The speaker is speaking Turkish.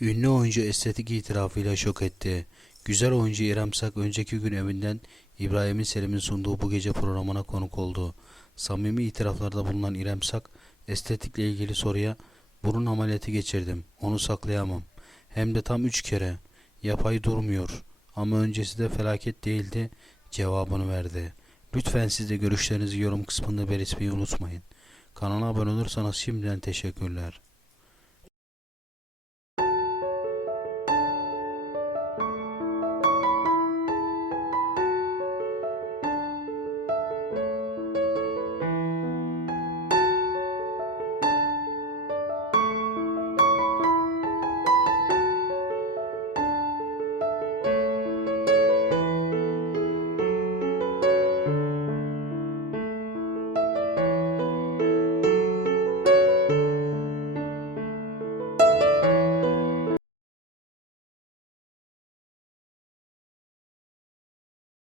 Ünlü oyuncu estetik itirafıyla şok etti. Güzel oyuncu İrem Sak önceki gün evinden İbrahim Selim'in sunduğu bu gece programına konuk oldu. Samimi itiraflarda bulunan İrem Sak, estetikle ilgili soruya burun ameliyatı geçirdim, onu saklayamam. Hem de tam üç kere. Yapay durmuyor. Ama öncesi de felaket değildi cevabını verdi. Lütfen siz de görüşlerinizi yorum kısmında belirtmeyi unutmayın. Kanala abone olursanız şimdiden teşekkürler.